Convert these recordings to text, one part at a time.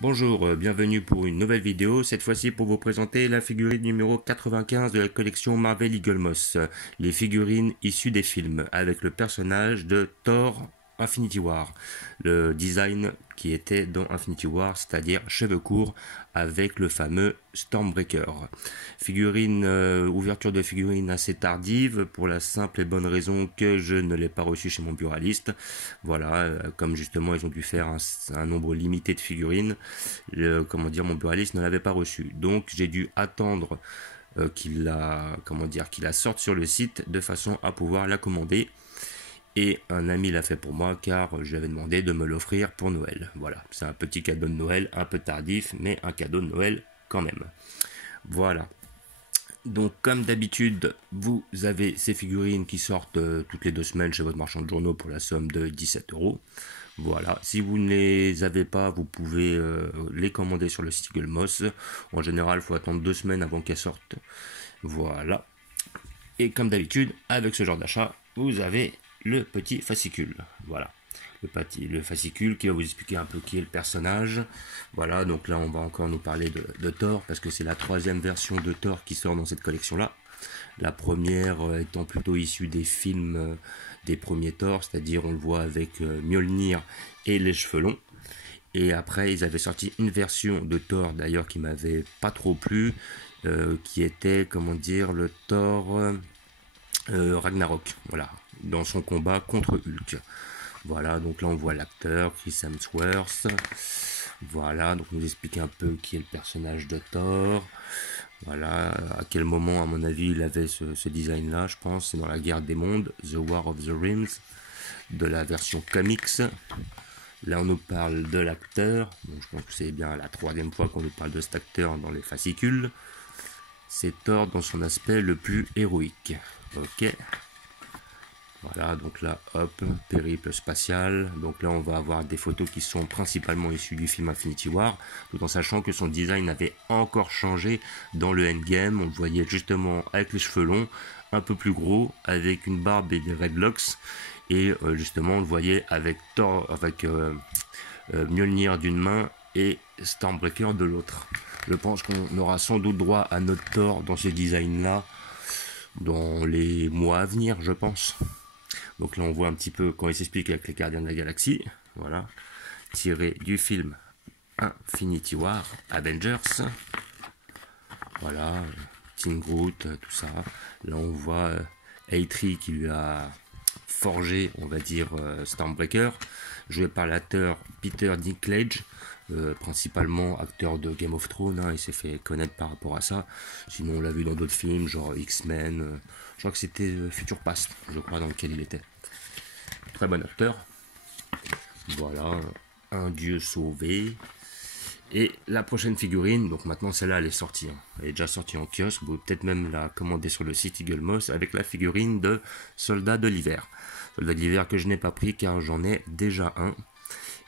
Bonjour, bienvenue pour une nouvelle vidéo, cette fois-ci pour vous présenter la figurine numéro 95 de la collection Marvel Eagle Moss, les figurines issues des films, avec le personnage de Thor Infinity War, le design qui était dans Infinity War, c'est-à-dire cheveux courts avec le fameux Stormbreaker. Figurine, ouverture de figurine assez tardive pour la simple et bonne raison que je ne l'ai pas reçu chez mon buraliste. Voilà, comme justement ils ont dû faire un nombre limité de figurines, mon buraliste ne l'avait pas reçu. Donc j'ai dû attendre qu'il la sorte sur le site de façon à pouvoir la commander. Et un ami l'a fait pour moi car je lui avais demandé de me l'offrir pour Noël. Voilà, c'est un petit cadeau de Noël, un peu tardif, mais un cadeau de Noël quand même. Voilà. Donc comme d'habitude, vous avez ces figurines qui sortent toutes les 2 semaines chez votre marchand de journaux pour la somme de 17 €. Voilà, si vous ne les avez pas, vous pouvez les commander sur le site Eagle Moss. En général, il faut attendre 2 semaines avant qu'elles sortent. Voilà. Et comme d'habitude, avec ce genre d'achat, vous avez le petit fascicule. Voilà. Le fascicule qui va vous expliquer un peu qui est le personnage. Voilà, donc là on va encore nous parler de Thor, parce que c'est la 3e version de Thor qui sort dans cette collection-là. La première étant plutôt issue des films des premiers Thor, c'est-à-dire on le voit avec Mjolnir et les cheveux longs. Et après ils avaient sorti une version de Thor d'ailleurs qui m'avait pas trop plu, qui était, le Thor Ragnarok, voilà, dans son combat contre Hulk. Voilà, donc là on voit l'acteur Chris Hemsworth. Voilà, donc nous expliquer un peu qui est le personnage de Thor. Voilà, à quel moment à mon avis il avait ce design là, je pense, c'est dans la guerre des mondes, The War of the Realms, de la version comics. Là on nous parle de l'acteur, donc je pense que c'est bien la 3e fois qu'on nous parle de cet acteur dans les fascicules. C'est Thor dans son aspect le plus héroïque. Ok. Voilà, donc là, hop, périple spatial. Donc là, on va avoir des photos qui sont principalement issues du film Infinity War, tout en sachant que son design avait encore changé dans le endgame. On le voyait justement avec les cheveux longs, un peu plus gros, avec une barbe et des dreadlocks. Et justement, on le voyait avec Thor, avec Mjolnir d'une main et Stormbreaker de l'autre. Je pense qu'on aura sans doute droit à notre Thor dans ce design-là dans les mois à venir, je pense. Donc là, on voit un petit peu quand il s'explique avec les Gardiens de la Galaxie. Voilà. Tiré du film Infinity War, Avengers. Voilà. Team Groot, tout ça. Là, on voit Eitri qui lui a forgé, on va dire, Stormbreaker, joué par l'acteur Peter Dinklage, principalement acteur de Game of Thrones, il s'est fait connaître par rapport à ça. Sinon, on l'a vu dans d'autres films, genre X-Men, je crois que c'était Future Past, je crois, dans lequel il était. Très bon acteur. Voilà, un dieu sauvé. Et la prochaine figurine, donc maintenant celle-là elle est sortie, elle est déjà sortie en kiosque, vous pouvez peut-être même la commander sur le site Eagle Moss avec la figurine de Soldat de l'hiver. Soldat de l'hiver que je n'ai pas pris car j'en ai déjà un.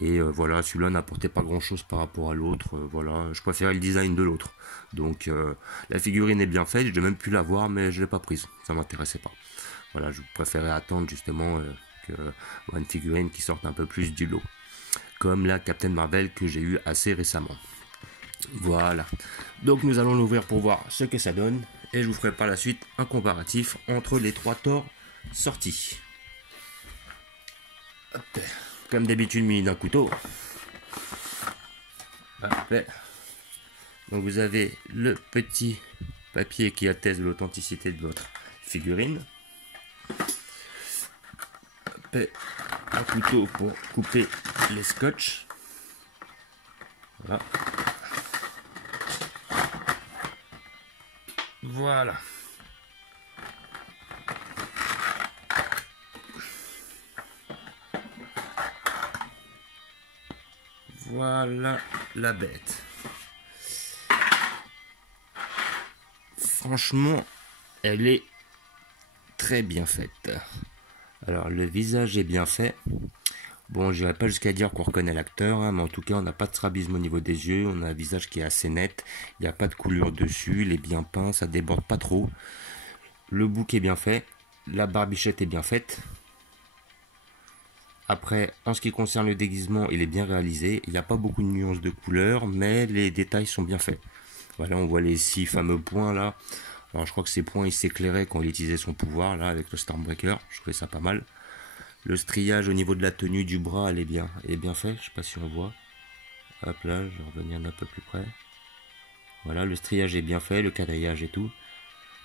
Et voilà, celui-là n'apportait pas grand-chose par rapport à l'autre, voilà, je préférais le design de l'autre. Donc la figurine est bien faite, je n'ai même pu la voir mais je ne l'ai pas prise, ça m'intéressait pas. Voilà, je préférais attendre justement une figurine qui sorte un peu plus du lot. Comme la Captain Marvel que j'ai eu assez récemment. Voilà. Donc nous allons l'ouvrir pour voir ce que ça donne. Et je vous ferai par la suite un comparatif entre les 3 Thor sortis. Hop. Comme d'habitude, mis d'un couteau. Hop. Donc vous avez le petit papier qui atteste de l'authenticité de votre figurine. Hop. Un couteau pour couper les scotch. Voilà. Voilà. Voilà la bête. Franchement, elle est très bien faite. Alors le visage est bien fait. Bon, j'irai pas jusqu'à dire qu'on reconnaît l'acteur, mais en tout cas on n'a pas de strabisme au niveau des yeux, on a un visage qui est assez net, il n'y a pas de coulure dessus, il est bien peint, ça déborde pas trop. Le bouc est bien fait, la barbichette est bien faite. Après, en ce qui concerne le déguisement, il est bien réalisé. Il n'y a pas beaucoup de nuances de couleurs, mais les détails sont bien faits. Voilà, on voit les 6 fameux points là. Alors je crois que ces points, ils s'éclairaient quand il utilisait son pouvoir là avec le Stormbreaker. Je trouvais ça pas mal. Le striage au niveau de la tenue du bras, elle est bien fait. Je sais pas si on voit. Hop là, je vais revenir d'un peu plus près. Voilà, le striage est bien fait, le quadrillage et tout.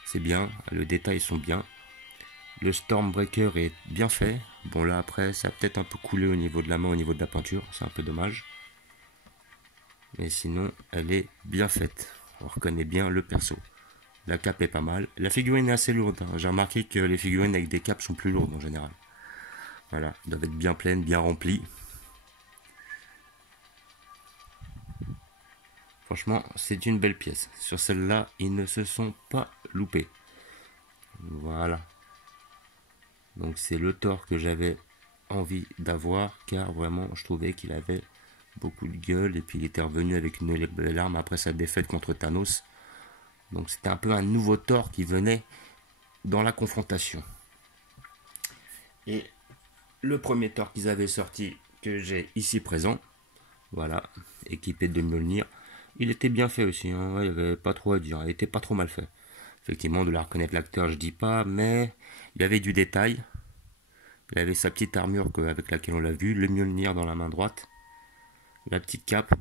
C'est bien, les détails sont bien. Le Stormbreaker est bien fait. Bon là après, ça a peut-être un peu coulé au niveau de la main, au niveau de la peinture. C'est un peu dommage. Mais sinon, elle est bien faite. On reconnaît bien le perso. La cape est pas mal. La figurine est assez lourde. Hein. J'ai remarqué que les figurines avec des capes sont plus lourdes en général. Voilà, elles doivent être bien pleines, bien remplies. Franchement, c'est une belle pièce. Sur celle-là, ils ne se sont pas loupés. Voilà. Donc c'est le Thor que j'avais envie d'avoir, car vraiment, je trouvais qu'il avait beaucoup de gueule, et puis il était revenu avec une belle arme après sa défaite contre Thanos. Donc c'était un peu un nouveau Thor qui venait dans la confrontation. Et le premier Thor qu'ils avaient sorti, que j'ai ici présent, voilà, équipé de Mjolnir, il était bien fait aussi, hein, il n'y avait pas trop à dire, il était pas trop mal fait. Effectivement, de la reconnaître l'acteur, je dis pas, mais il y avait du détail. Il avait sa petite armure avec laquelle on l'a vu, le Mjolnir dans la main droite, la petite cape.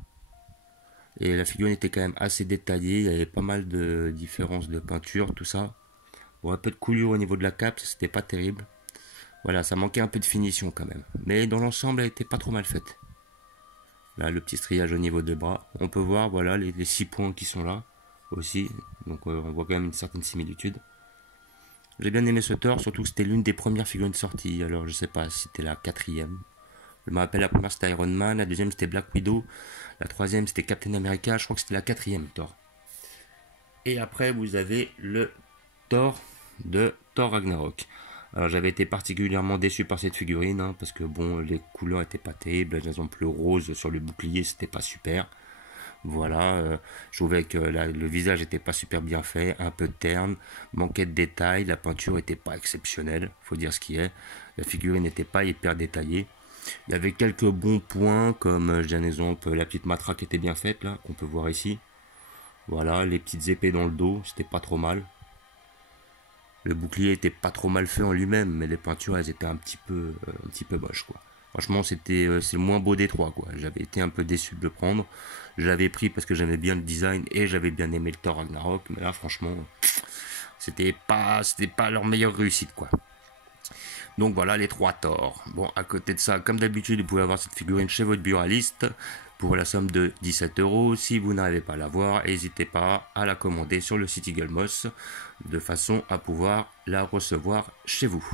Et la figurine était quand même assez détaillée, il y avait pas mal de différences de peinture, tout ça. Bon, un peu de coulure au niveau de la cape, c'était pas terrible. Voilà, ça manquait un peu de finition quand même. Mais dans l'ensemble, elle était pas trop mal faite. Là, le petit striage au niveau des bras. On peut voir, voilà, les 6 points qui sont là aussi. Donc on voit quand même une certaine similitude. J'ai bien aimé ce Thor, surtout que c'était l'une des premières figurines sorties. Alors je sais pas si c'était la quatrième. Je me rappelle, la première c'était Iron Man, la deuxième c'était Black Widow, la troisième c'était Captain America, je crois que c'était la quatrième Thor. Et après vous avez le Thor de Thor Ragnarok. Alors j'avais été particulièrement déçu par cette figurine, hein, parce que bon, les couleurs étaient pas terribles, l'exemple rose sur le bouclier c'était pas super. Voilà, je trouvais que le visage était pas super bien fait, un peu terne, manquait de détails, la peinture était pas exceptionnelle, faut dire ce qui est. La figurine n'était pas hyper détaillée. Il y avait quelques bons points, comme je dis un exemple, la petite matraque était bien faite là, qu'on peut voir ici. Voilà, les petites épées dans le dos, c'était pas trop mal. Le bouclier était pas trop mal fait en lui-même, mais les peintures elles étaient un petit peu moches quoi. Franchement, c'est le moins beau des trois quoi. J'avais été un peu déçu de le prendre. Je l'avais pris parce que j'aimais bien le design et j'avais bien aimé le Thor Ragnarok, mais là franchement, c'était pas leur meilleure réussite quoi. Donc voilà les trois Thor. Bon, à côté de ça, comme d'habitude, vous pouvez avoir cette figurine chez votre buraliste pour la somme de 17 €. Si vous n'arrivez pas à l'avoir, n'hésitez pas à la commander sur le site Eaglemoss de façon à pouvoir la recevoir chez vous.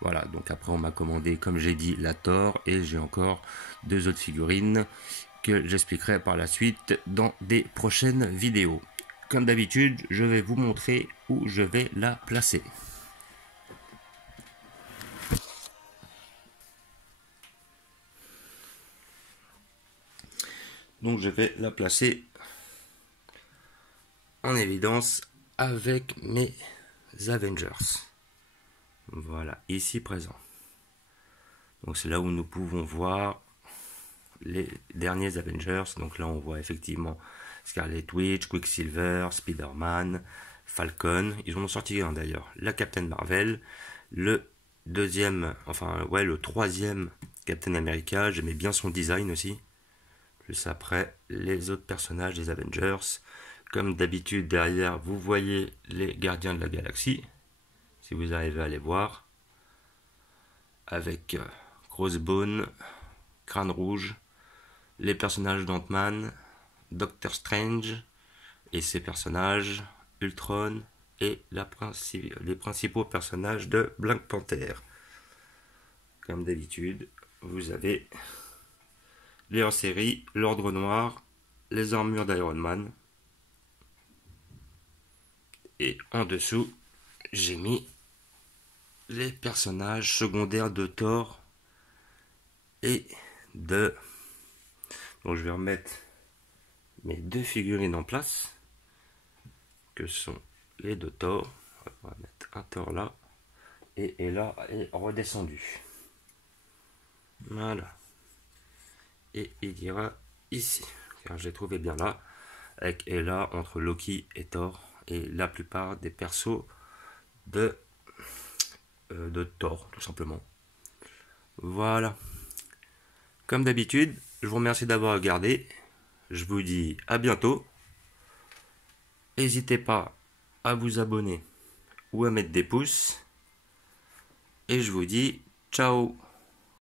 Voilà, donc après on m'a commandé, comme j'ai dit, la Thor et j'ai encore 2 autres figurines que j'expliquerai par la suite dans des prochaines vidéos. Comme d'habitude, je vais vous montrer où je vais la placer. Donc je vais la placer en évidence avec mes Avengers. Voilà, ici présent. Donc c'est là où nous pouvons voir les derniers Avengers. Donc là on voit effectivement Scarlet Witch, Quicksilver, Spider-Man, Falcon. Ils en ont sorti un d'ailleurs. La Captain Marvel, le deuxième, enfin ouais le troisième Captain America. J'aimais bien son design aussi. Plus après, les autres personnages des Avengers. Comme d'habitude, derrière, vous voyez les Gardiens de la Galaxie. Si vous arrivez à les voir. Avec Crossbone, Crâne Rouge, les personnages d'Ant-Man, Doctor Strange et ses personnages, Ultron et les principaux personnages de Black Panther. Comme d'habitude, vous avez les hors-série, l'Ordre Noir, les armures d'Iron Man. Et en dessous, j'ai mis les personnages secondaires de Thor et de... Donc je vais remettre mes 2 figurines en place, que sont les 2 Thor. On va mettre un Thor là, et là est redescendu. Voilà. Et il ira ici, car j'ai trouvé bien là, avec Ella entre Loki et Thor, et la plupart des persos de, de Thor, tout simplement. Voilà. Comme d'habitude, je vous remercie d'avoir regardé. Je vous dis à bientôt. N'hésitez pas à vous abonner ou à mettre des pouces. Et je vous dis ciao.